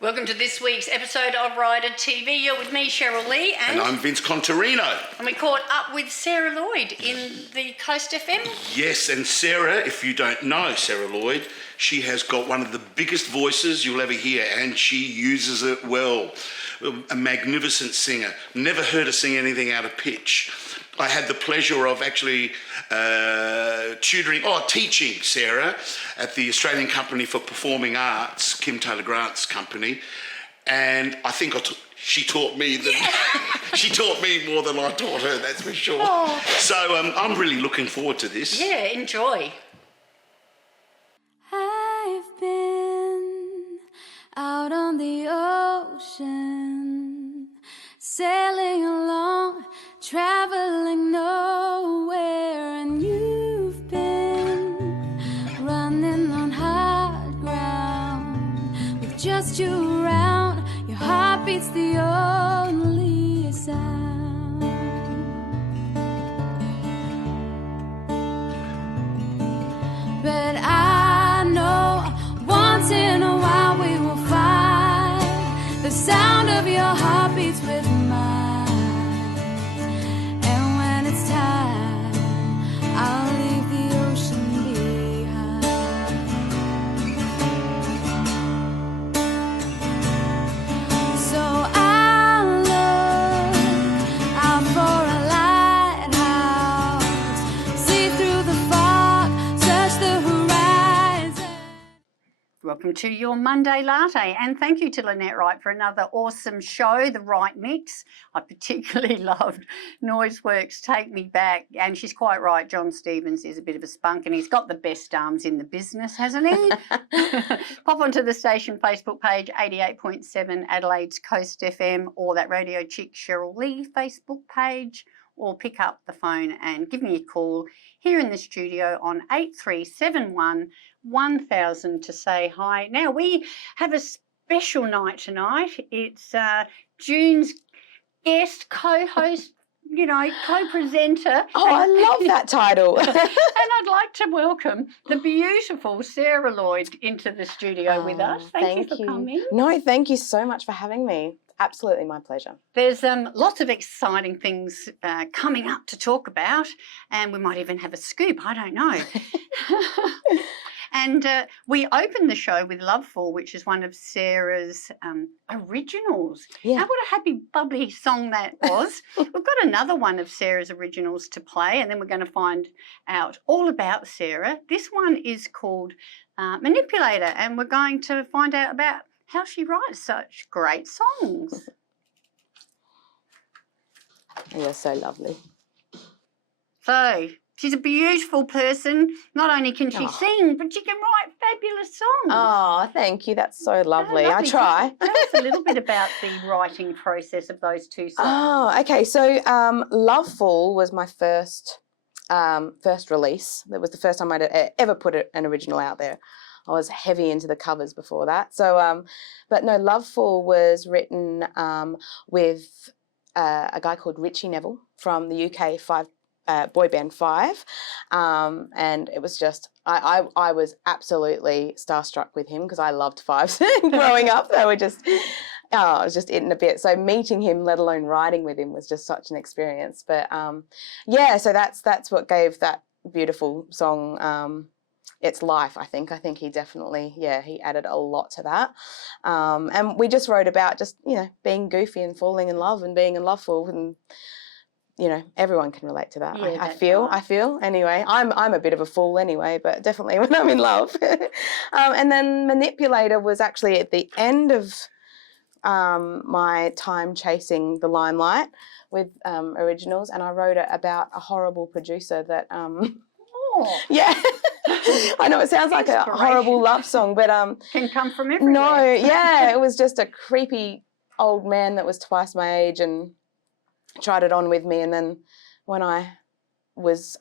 Welcome to this week's episode of Rider TV. You're with me, Cheryl Lee, and I'm Vince Contarino. And we caught up with Sarah Lloyde in the CoastFM. Yes, and Sarah, if you don't know Sarah Lloyde, she has got one of the biggest voices you'll ever hear, and she uses it well. A magnificent singer. Never heard her sing anything out of pitch. I had the pleasure of actually teaching Sarah at the Australian Company for Performing Arts, Kim Taylor Grant's company, and I think she taught me she taught me more than I taught her. That's for sure. Oh. So I'm really looking forward to this. Yeah, enjoy. I've been out on the ocean, sailing along, traveling nowhere, and you've been running on hard ground with just you around. Your heart beats the only sound. But I know once in a while we will find the sound of your heart beats with mine. I'll leave the ocean behind. So I'll look out for a lighthouse, see through the fog, search the horizon. Welcome to your Monday Latte, and thank you to Lynette Wright for another awesome show, The Right Mix. I particularly loved Noiseworks' Take Me Back, and she's quite right, John Stevens is a bit of a spunk and he's got the best arms in the business, hasn't he? Pop onto the station Facebook page, 88.7 Adelaide's Coast FM, or that Radio Chick Cheryl Lee Facebook page, or pick up the phone and give me a call here in the studio on 8371 1000 to say hi. Now, we have a special night tonight. It's June's guest co-host, co-presenter. Oh, I love that title. And I'd like to welcome the beautiful Sarah Lloyde into the studio with us. Thank you for coming. No, thank you so much for having me. Absolutely my pleasure. There's lots of exciting things coming up to talk about, and we might even have a scoop, I don't know. And we opened the show with Loveful, which is one of Sarah's originals. Yeah. Now, what a happy, bubbly song that was. We've got another one of Sarah's originals to play, and then we're going to find out all about Sarah. This one is called Manipulator, and we're going to find out about how she writes such great songs. You're so lovely. So, she's a beautiful person. Not only can she sing, but she can write fabulous songs. Oh, thank you. That's so lovely. I try. Tell us a little bit about the writing process of those two songs. Oh, okay. So Loveful was my first release. That was the first time I'd ever put an original out there. I was heavy into the covers before that. So, but no, Loveful was written with a guy called Richie Neville from the UK boy band Five, and it was just I was absolutely starstruck with him because I loved Fives growing up. They were just I was just in a bit. So meeting him, let alone writing with him, was just such an experience. But so that's what gave that beautiful song its life. I think he definitely he added a lot to that, and we just wrote about just being goofy and falling in love and being in loveful, and everyone can relate to that. Yeah, I feel anyway. I'm a bit of a fool anyway, but definitely when I'm in love. And then Manipulator was actually at the end of my time chasing the limelight with originals, and I wrote it about a horrible producer that yeah. I know it sounds like a horrible love song, but can come from everywhere. No, yeah, it was just a creepy old man that was twice my age and tried it on with me, and then when I was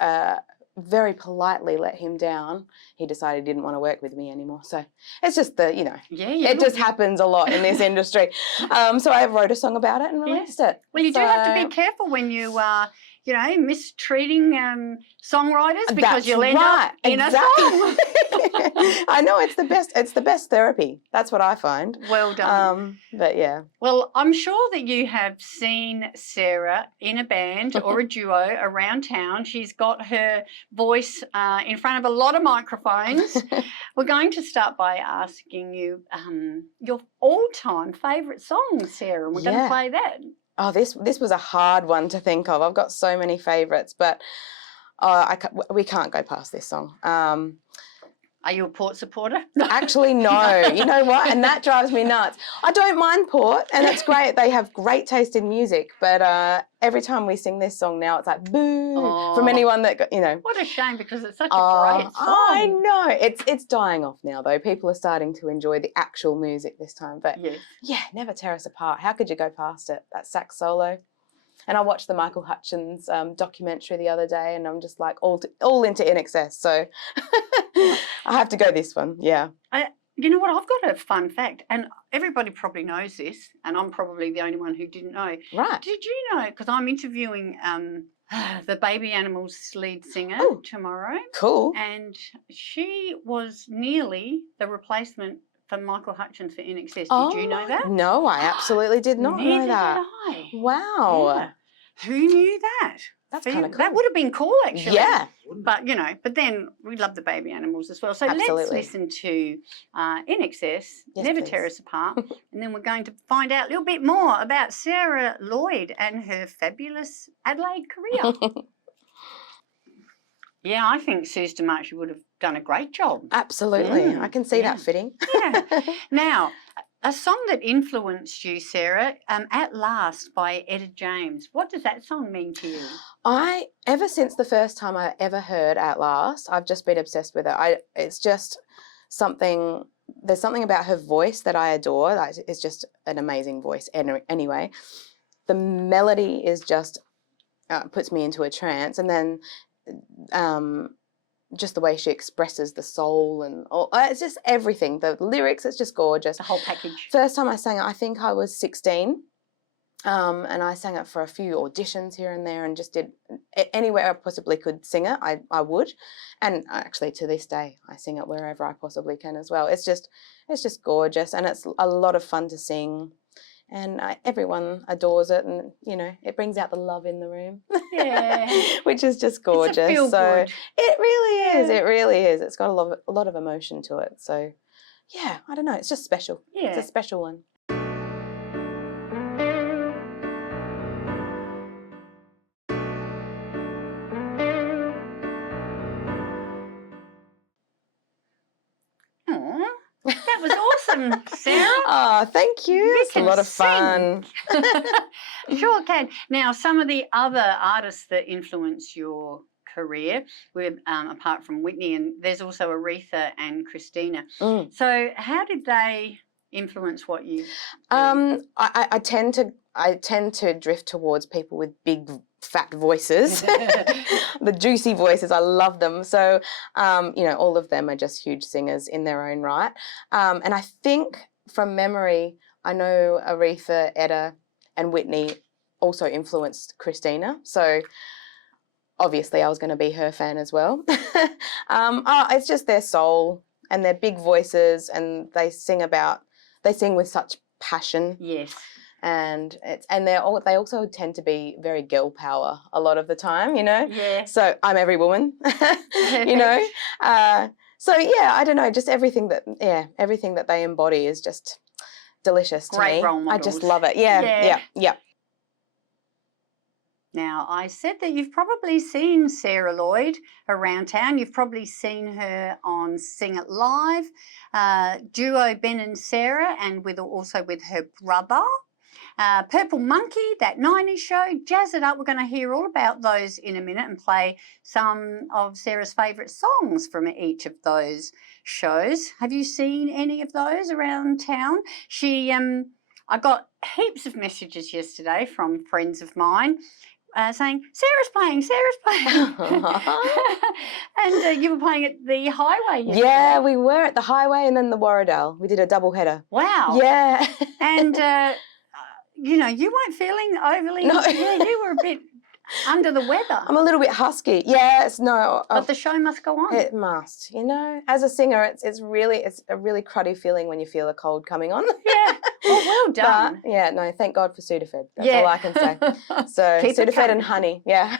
very politely let him down, he decided he didn't want to work with me anymore. So it's just it just happens a lot in this industry. So I wrote a song about it and released it. Well, you do have to be careful when you mistreating songwriters because That's you'll end right. up in a song. I know, it's the best. It's the best therapy. That's what I find. Well done. But yeah. Well, I'm sure that you have seen Sarah in a band or a duo around town. She's got her voice in front of a lot of microphones. We're going to start by asking you your all-time favourite song, Sarah, and we're going to play that. Oh, this was a hard one to think of. I've got so many favourites, but we can't go past this song. Are you a Port supporter? Actually, no. You know what? And that drives me nuts. I don't mind Port, and it's great. They have great taste in music, but every time we sing this song now, it's like boo from anyone that What a shame, because it's such a great song. I know. It's dying off now, though. People are starting to enjoy the actual music this time. But yeah, Never Tear Us Apart. How could you go past it? That sax solo. And I watched the Michael Hutchins documentary the other day, and I'm just like all into In Excess. So I have to go this one. Yeah. You know what? I've got a fun fact, and everybody probably knows this, and I'm probably the only one who didn't know. Right. Did you know? Because I'm interviewing the Baby Animals lead singer tomorrow. Cool. And she was nearly the replacement for Michael Hutchins for In Excess. Did you know that? No, I absolutely did not know that. Neither did I. Wow. Yeah. Who knew that? That's kind of cool. That would have been cool, actually. Yeah. But, but then we love the Baby Animals as well. So let's listen to In Excess, Never Tear Us Apart, and then we're going to find out a little bit more about Sarah Lloyde and her fabulous Adelaide career. Yeah, I think Suze DeMarchi would have done a great job. Absolutely. I can see that fitting. Yeah. Now, a song that influenced you, Sarah, At Last by Etta James. What does that song mean to you? Ever since the first time I ever heard At Last, I've just been obsessed with it. It's just something, there's something about her voice that I adore. Like, it's just an amazing voice anyway. The melody is just, puts me into a trance. And then just the way she expresses the soul and it's just everything. The lyrics, it's just gorgeous. The whole package. First time I sang it, I think I was 16. And I sang it for a few auditions here and there, and just did anywhere I possibly could sing it, I would. And actually to this day, I sing it wherever I possibly can as well. It's just gorgeous, and it's a lot of fun to sing. And everyone adores it, and it brings out the love in the room. Yeah, which is just gorgeous. It's a feel so good. it really is. It really is. It's got a lot of emotion to it. So yeah, I don't know. It's just special. Yeah, it's a special one. That was awesome, Sarah. Oh, thank you. It's a lot of fun. Sure can. Now, some of the other artists that influence your career, apart from Whitney, and there's also Aretha and Christina. So how did they influence what you do? I tend to drift towards people with big fat voices. The juicy voices, I love them. So all of them are just huge singers in their own right. And I think from memory, I know Aretha, Etta and Whitney also influenced Christina. So obviously I was going to be her fan as well. It's just their soul and their big voices, and they sing with such passion. Yes. And they also tend to be very girl power a lot of the time, Yeah. So I'm every woman, So yeah, I don't know, just everything that they embody is just delicious to me. Great role models. I just love it. Yeah. Now, I said that you've probably seen Sarah Lloyde around town. You've probably seen her on Sing It Live, duo Ben and Sarah, and also with her brother. Purple Monkey, that 90s show, Jazz It Up. We're going to hear all about those in a minute and play some of Sarah's favourite songs from each of those shows. Have you seen any of those around town? I got heaps of messages yesterday from friends of mine saying, Sarah's playing. And you were playing at the Highway yesterday. Yeah, we were at the Highway and then the Warradale. We did a double header. Wow. Yeah. And, you weren't feeling overly... No. Yeah, you were a bit under the weather. I'm a little bit husky. Yes, no. But the show must go on. It must. As a singer, it's a really cruddy feeling when you feel a cold coming on. Yeah. Well done. But, yeah, no, thank God for Sudafed. That's all I can say. So Keep it Sudafed and coming. honey, yeah.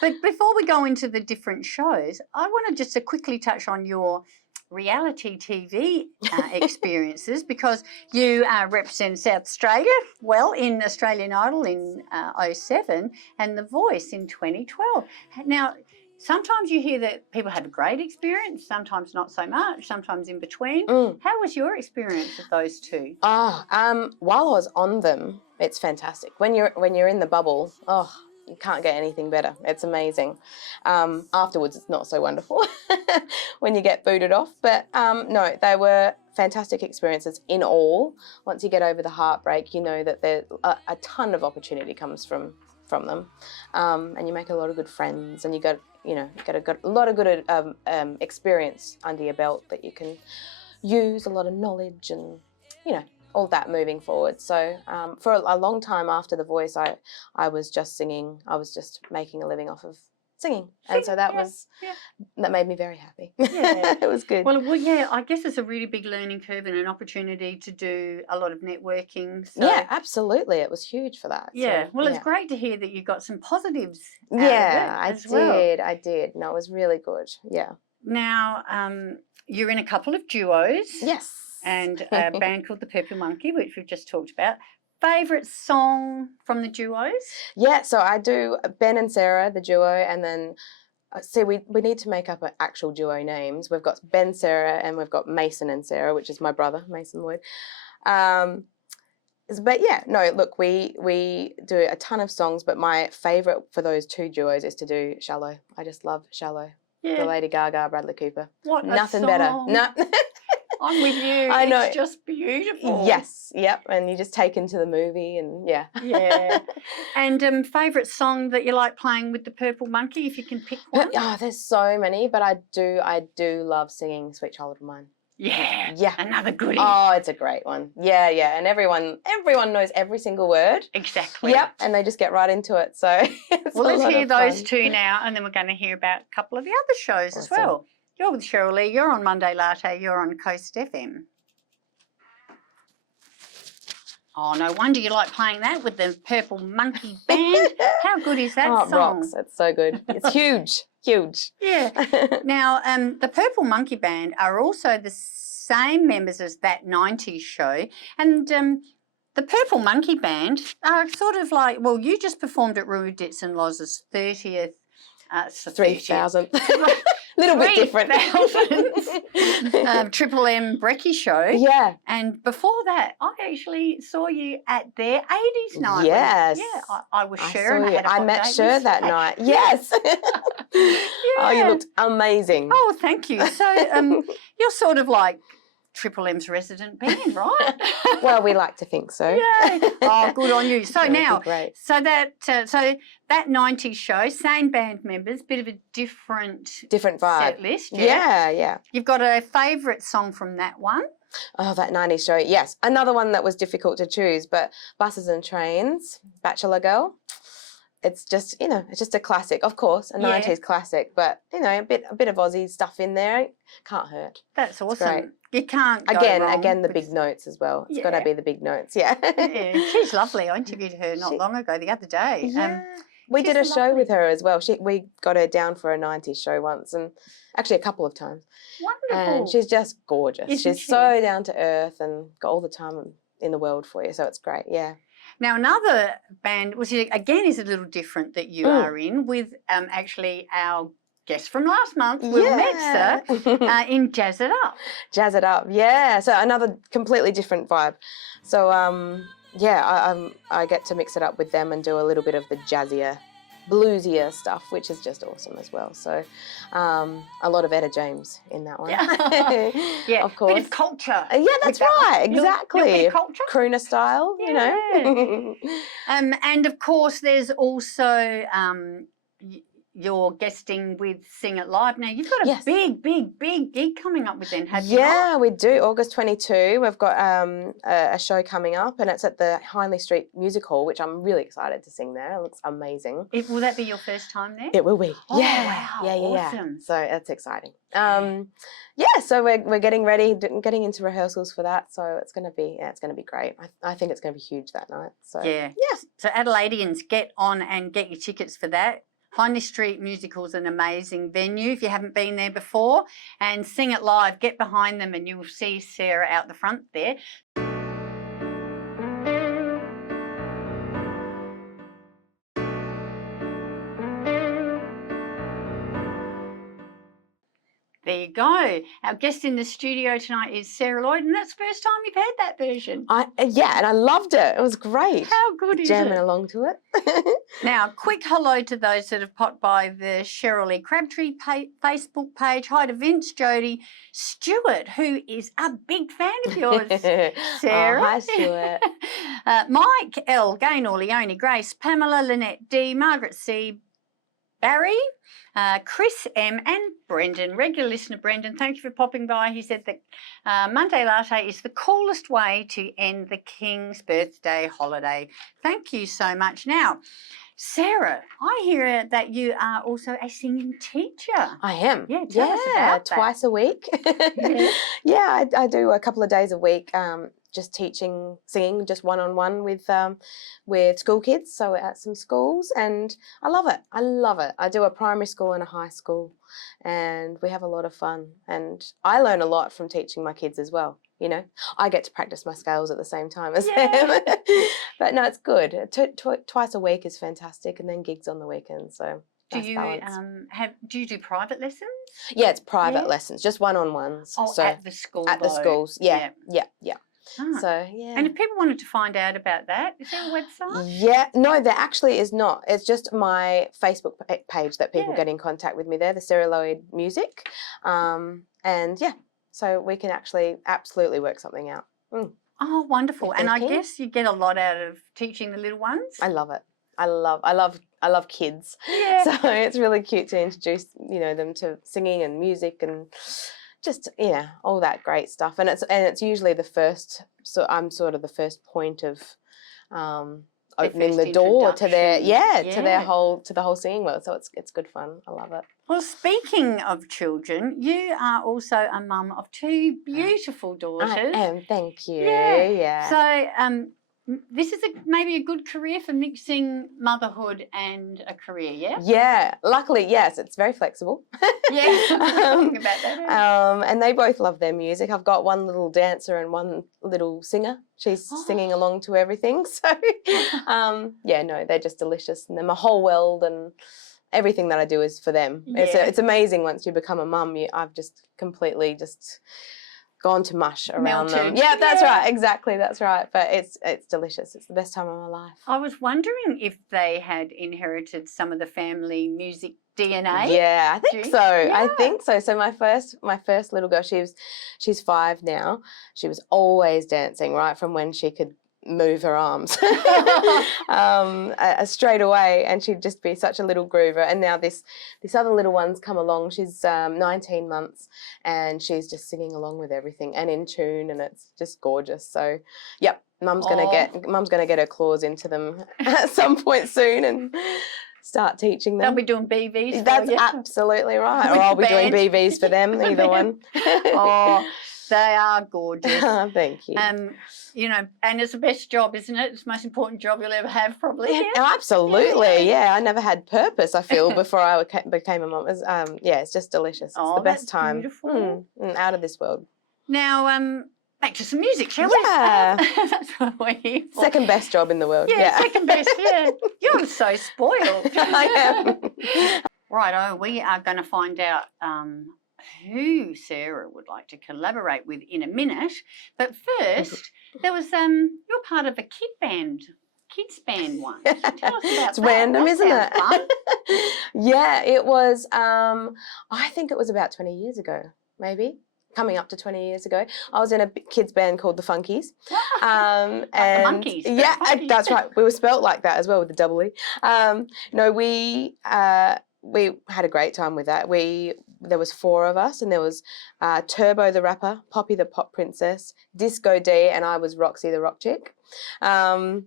But before we go into the different shows, I want to just to quickly touch on your reality TV experiences, because you represent South Australia well in Australian Idol in 2007 and The Voice in 2012. Now, sometimes you hear that people have a great experience, sometimes not so much, sometimes in between. How was your experience with those two? While I was on them, it's fantastic. When you're in the bubble, you can't get anything better. It's amazing. Afterwards, it's not so wonderful when you get booted off. But no, they were fantastic experiences in all. Once you get over the heartbreak, you know that there a ton of opportunity comes from them, and you make a lot of good friends, and you got a lot of good experience under your belt that you can use, a lot of knowledge, and all that moving forward. So for a long time after The Voice, I was just singing. I was just making a living off of singing, and so that that made me very happy. Yeah. It was good. Well, yeah, I guess it's a really big learning curve and an opportunity to do a lot of networking. So, yeah, absolutely. It was huge for that. Yeah. So, well, it's great to hear that you got some positives out of it as well. I did. No, it was really good. Yeah. Now, you're in a couple of duos. Yes. And a band called the Purple Monkey, which we've just talked about. Favourite song from the duos? Yeah, so I do Ben and Sarah, the duo, and then we need to make up actual duo names. We've got Ben, Sarah, and we've got Mason and Sarah, which is my brother, Mason Lloyde. But yeah, no, look, we do a ton of songs, but my favourite for those two duos is to do Shallow. I just love Shallow. Yeah. The Lady Gaga, Bradley Cooper. What Nothing a better. song. No. I'm with you. I know. It's just beautiful. Yes, yep. And you just take into the movie, and yeah. Yeah. And favourite song that you like playing with the Purple Monkey, if you can pick one? Oh, there's so many, but I do love singing Sweet Child of Mine. Yeah. Yeah. Another goodie. Oh, it's a great one. Yeah, yeah. And everyone knows every single word. Exactly. Yep. And they just get right into it. So well, let's hear those two now, and then we're going to hear about a couple of the other shows as well. You're with Cheryl Lee, you're on Monday Latte, you're on CoastFM. Oh, no wonder you like playing that with the Purple Monkey Band. How good is that song? It rocks. It's so good. It's huge, huge. Yeah. Now, the Purple Monkey Band are also the same members as That 90s Show. And the Purple Monkey Band are sort of like, well, you just performed at Rue Ditson Loz's 30th. 3,000. Little bit different. 3,000 Triple M Brekkie show. Yeah. And before that, I actually saw you at their 80s night. Yes. Yeah, I was Cheryl. I met Cheryl that night. Yes. Oh, you looked amazing. Oh, thank you. So you're sort of like Triple M's resident band, right? Well, we like to think so. Yay. Oh, good on you. So now, great. so that 90s show, same band members, bit of a different vibe. set list. Yeah, yeah. You've got a favourite song from that one? Oh, that 90s show. Yes. Another one that was difficult to choose, but Buses and Trains, Bachelor Girl. It's just, it's just a classic, of course, a 90s classic, but, a bit of Aussie stuff in there. Can't hurt. That's awesome. You can't go Again, wrong the with... big notes as well. It's got to be the big notes, yeah. She's lovely. I interviewed her not long ago, the other day. Yeah. We did a show with her as well. We got her down for a 90s show once, and actually a couple of times. Wonderful. And she's just gorgeous. Isn't she's she? so down to earth and got all the time in the world for you, so it's great, yeah. Now, another band, which again is a little different that you are in, with actually our guest from last month, Will Metzer, in Jazz It Up. Jazz It Up, yeah. So another completely different vibe. So, I get to mix it up with them and do a little bit of the jazzier, bluesier stuff, which is just awesome as well. So a lot of Etta James in that one. Yeah, of course. Bit of culture. Yeah, that's right, exactly. Little bit of culture. Crooner style, And of course there's also you're guesting with Sing It Live. Now, you've got a Yes. big gig coming up with them, have you Yeah, not? we do. August 22, we've got a show coming up, and it's at the Hindley Street Music Hall, which I'm really excited to sing there. It looks amazing. Will that be your first time there? It will be. Oh, Yeah. wow. Yeah. Awesome. So that's exciting. So we're getting ready, getting into rehearsals for that. So it's gonna be great. I think it's gonna be huge that night. So Yeah. So Adelaideans, get on and get your tickets for that. Hindley Street Musical is an amazing venue if you haven't been there before. And Sing It Live, get behind them and you will see Sarah out the front there. There you go. Our guest in the studio tonight is Sarah Lloyde, and that's the first time you've heard that version. and I loved it. It was great. How good is Jamming it? along to it. Now, quick hello to those that have popped by the Cheryl Lee Crabtree Facebook page. Hi to Vince, Jody, Stuart, who is a big fan of yours, Sarah. Oh, hi, Stuart. Mike L, Gaynor, Leonie, Grace, Pamela, Lynette D, Margaret C, Barry, Chris M and Brendan, regular listener Brendan, thank you for popping by. He said that Monday Latte is the coolest way to end the King's birthday holiday. Thank you so much. Now, Sarah, I hear that you are also a singing teacher. I am. Yeah, tell us about that. Twice a week. Yeah. I do a couple of days a week, just teaching singing, just one-on-one with school kids. So we're at some schools, and I love it. I do a primary school and a high school, and we have a lot of fun. And I learn a lot from teaching my kids as well. You know, I get to practice my scales at the same time as them. But no, it's good. Twice a week is fantastic, and then gigs on the weekend. So Do nice you balance. do you do private lessons? Yeah, it's private Yeah. lessons, just one-on-ones. Oh, so at the school. at the though. schools, yeah. Ah. So yeah. And if people wanted to find out about that, is there a website? Yeah, no, there actually is not. It's just my Facebook page that people Yeah. get in contact with me there, the Sarah Lloyde Music. And yeah, so we can actually absolutely work something out. Oh, wonderful. If And they're I keen. guess you get a lot out of teaching the little ones. I love it. I love kids. Yeah. So it's really cute to introduce, them to singing and music and just, all that great stuff. And it's usually the first, so I'm sort of the first point of opening first the door to their introduction. to their whole singing world. So it's good fun. I love it. Well, speaking of children, you are also a mum of two beautiful daughters. I am. Thank you. Yeah. Yeah. So this is maybe a good career for mixing motherhood and a career, yeah? Yeah. Luckily, yes, it's very flexible. Yeah. Talking about that. And they both love their music. I've got one little dancer and one little singer. She's singing along to everything. So, they're just delicious. And they're my whole world, and everything that I do is for them. Yeah. It's amazing once you become a mum. I've just completely just gone to mush around them. Melted. Yeah, that's Yeah. right. Exactly, that's right. But it's delicious. It's the best time of my life. I was wondering if they had inherited some of the family music DNA. Yeah, I think you? so. I Yeah. think so. So my first little girl, she's 5 now. She was always dancing right from when she could move her arms straight away, and she'd just be such a little groover. And now this other little one's come along. She's 19 months, and she's just singing along with everything and in tune, and it's just gorgeous. So, yep, Mum's gonna get her claws into them at some point soon and start teaching them. They'll be doing BVs. That's for you. absolutely right. With Or I'll the be doing band. BVs for them, either one. Oh, they are gorgeous. Thank you. And it's the best job, isn't it? It's the most important job you'll ever have, probably. Yeah, Yeah. absolutely. Yeah, I never had purpose, I feel, before I became a mum. It's just delicious. It's Oh, the best that's time. beautiful. Out of this world. Now, back to some music, shall we? Yeah. That's what we're here for. Second best job in the world. Yeah, second best, yeah. You're so spoiled. I am. Righto, we are going to find out who Sarah would like to collaborate with in a minute. But first, there was you're part of a kids band once. Tell us about It's that. random, That isn't sounds it? fun. Yeah, it was, I think it was about 20 years ago, maybe. Coming up to 20 years ago. I was in a kids band called the Funkies. Like the monkeys, but Yeah, funkies. that's right. We were spelt like that as well with the double E. we had a great time with that. There was 4 of us, and there was Turbo the rapper, Poppy the pop princess, Disco D, and I was Roxy the rock chick. And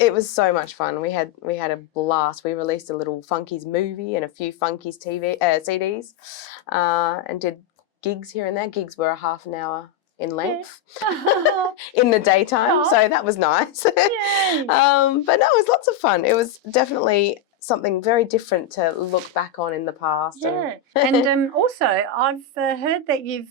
it was so much fun. We had a blast. We released a little Funkies movie and a few Funkies CDs, and did gigs here and there. Gigs were a half an hour in length in the daytime, so that was nice. But no, it was lots of fun. It was definitely something very different to look back on in the past. Yeah, and also I've heard that you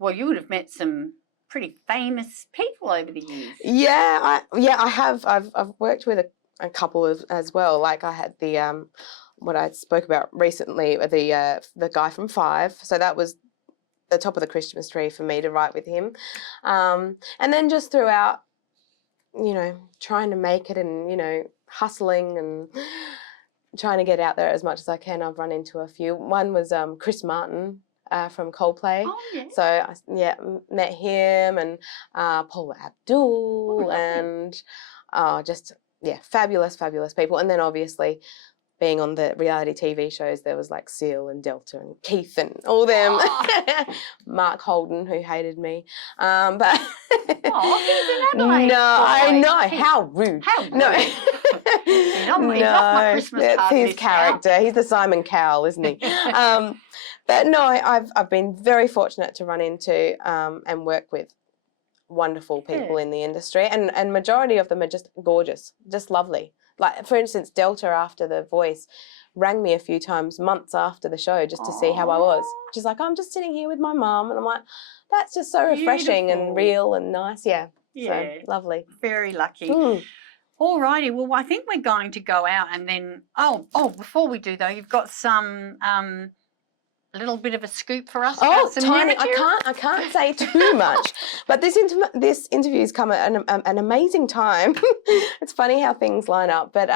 would have met some pretty famous people over the years. Yeah, I have. I've worked with a couple as well. Like I had the what I spoke about recently, the guy from 5. So that was the top of the Christmas tree for me to write with him, and then just throughout, trying to make it and hustling and trying to get out there as much as I can. I've run into a few. One was Chris Martin from Coldplay. Oh, yeah. So I met him, and Paula Abdul, and fabulous people. And then obviously being on the reality TV shows, there was like Seal and Delta and Keith and all them. Mark Holden, who hated me. But he's in Adelaide. No, I know. How rude. How rude. No. He's off my Christmas that's card his list character. now. He's the Simon Cowell, isn't he? But no, I've been very fortunate to run into and work with wonderful people in the industry, and majority of them are just gorgeous, just lovely. Like, for instance, Delta, after The Voice, rang me a few times months after the show just to see how I was. She's like, I'm just sitting here with my mum. And I'm like, that's just so refreshing and real and nice. Yeah. So lovely. Very lucky. Mm. All righty. Well, I think we're going to go out and then, before we do though, you've got some a little bit of a scoop for us. Oh, about some tiny! new material? I can't say too much, but this interview's come at an amazing time. It's funny how things line up, but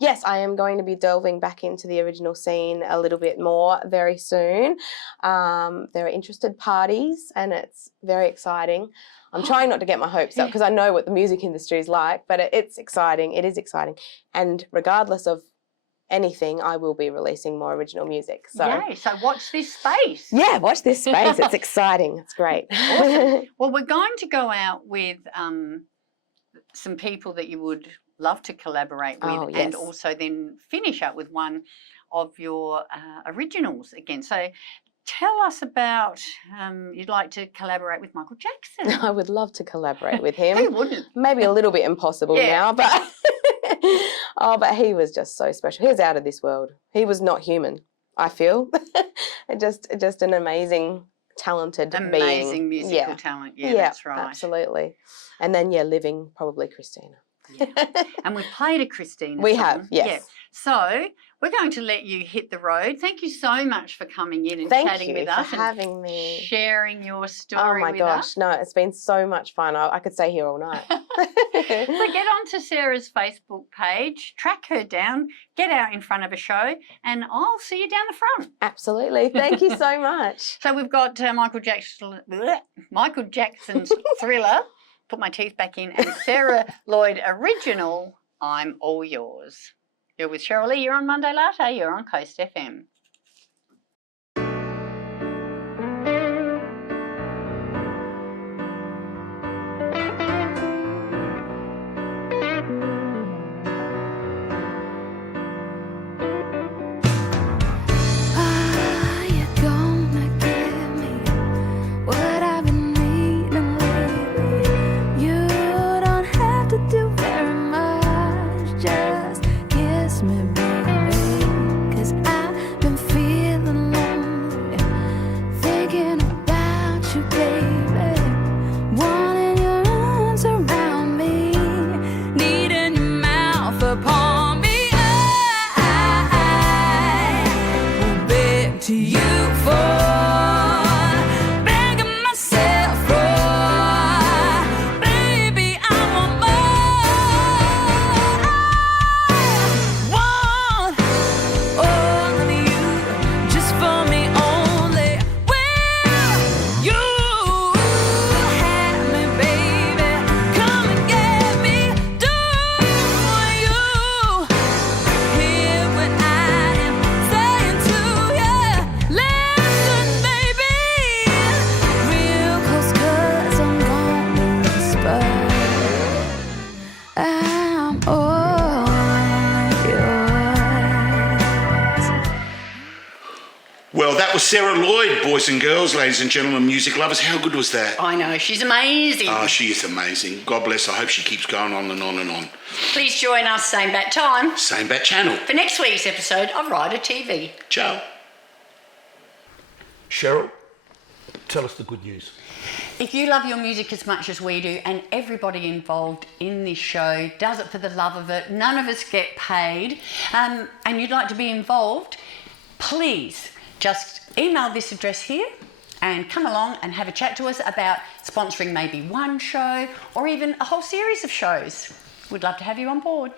yes, I am going to be delving back into the original scene a little bit more very soon. There are interested parties, and it's very exciting. I'm trying not to get my hopes up because I know what the music industry is like, but it's exciting. It is exciting, and regardless of anything, I will be releasing more original music. So, yay, so watch this space. Yeah, watch this space. It's exciting. It's great. Awesome. Well, we're going to go out with some people that you would love to collaborate with, and also then finish up with one of your originals again. So tell us about you'd like to collaborate with Michael Jackson. I would love to collaborate with him. Who wouldn't? Maybe a little bit impossible now, but but he was just so special. He was out of this world. He was not human, I feel. just an amazing, talented being. Amazing musical talent. Yeah, that's right. Absolutely. And then, living probably Christina. Yeah. And we've played a Christina We song. have, yes. Yeah. So we're going to let you hit the road. Thank you so much for coming in and chatting with us. Thank you for having me. Sharing your story with us. No, it's been so much fun. I could stay here all night. So get onto Sarah's Facebook page, track her down, get out in front of a show, and I'll see you down the front. Absolutely. Thank you so much. So we've got Michael Jackson's Thriller, put my teeth back in, and Sarah Lloyde original, I'm All Yours. You're with Cheryl Lee. You're on Monday Latte. You're on CoastFM. Me, baby, 'cause I've been Sarah Lloyde, boys and girls, ladies and gentlemen, music lovers. How good was that? I know, she's amazing. Oh, she is amazing. God bless her. I hope she keeps going on and on and on. Please join us, same bat time, Same bat channel. for next week's episode of Rider TV. Ciao. Cheryl, tell us the good news. If you love your music as much as we do, and everybody involved in this show does it for the love of it, none of us get paid, and you'd like to be involved, please just email this address here and come along and have a chat to us about sponsoring maybe one show or even a whole series of shows. We'd love to have you on board.